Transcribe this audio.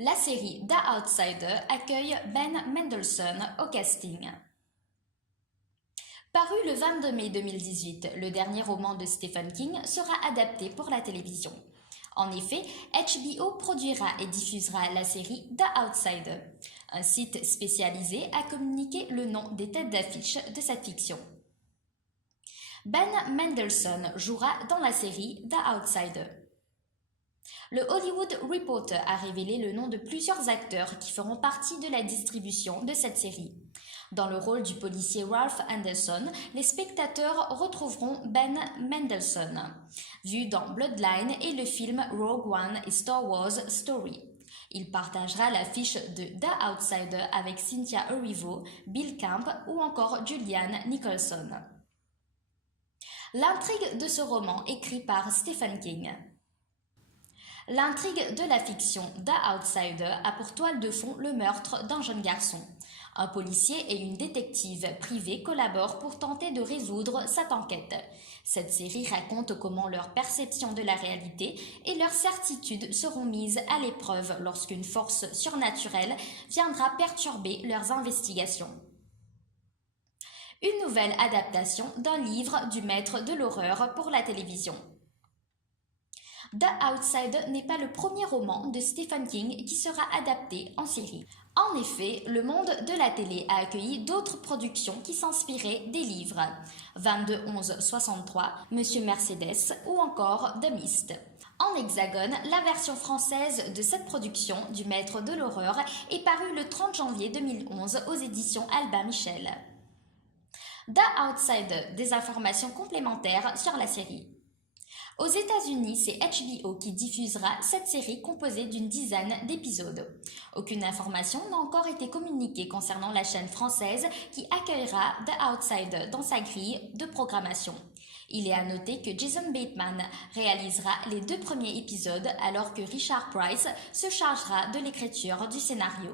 La série The Outsider accueille Ben Mendelsohn au casting. Paru le 22 mai 2018, le dernier roman de Stephen King sera adapté pour la télévision. En effet, HBO produira et diffusera la série The Outsider. Un site spécialisé a communiqué le nom des têtes d'affiche de cette fiction. Ben Mendelsohn jouera dans la série The Outsider. Le Hollywood Reporter a révélé le nom de plusieurs acteurs qui feront partie de la distribution de cette série. Dans le rôle du policier Ralph Anderson, les spectateurs retrouveront Ben Mendelsohn, vu dans Bloodline et le film Rogue One et Star Wars Story. Il partagera l'affiche de The Outsider avec Cynthia Erivo, Bill Camp ou encore Julianne Nicholson. L'intrigue de ce roman écrit par Stephen King. L'intrigue de la fiction The Outsider a pour toile de fond le meurtre d'un jeune garçon. Un policier et une détective privée collaborent pour tenter de résoudre cette enquête. Cette série raconte comment leur perception de la réalité et leurs certitudes seront mises à l'épreuve lorsqu'une force surnaturelle viendra perturber leurs investigations. Une nouvelle adaptation d'un livre du maître de l'horreur pour la télévision. The Outsider n'est pas le premier roman de Stephen King qui sera adapté en série. En effet, le monde de la télé a accueilli d'autres productions qui s'inspiraient des livres. 22-11-63, Monsieur Mercedes ou encore The Mist. En Hexagone, la version française de cette production du maître de l'horreur est parue le 30 janvier 2011 aux éditions Albin Michel. The Outsider, des informations complémentaires sur la série. Aux États-Unis, c'est HBO qui diffusera cette série composée d'une dizaine d'épisodes. Aucune information n'a encore été communiquée concernant la chaîne française qui accueillera The Outsider dans sa grille de programmation. Il est à noter que Jason Bateman réalisera les 2 premiers épisodes alors que Richard Price se chargera de l'écriture du scénario.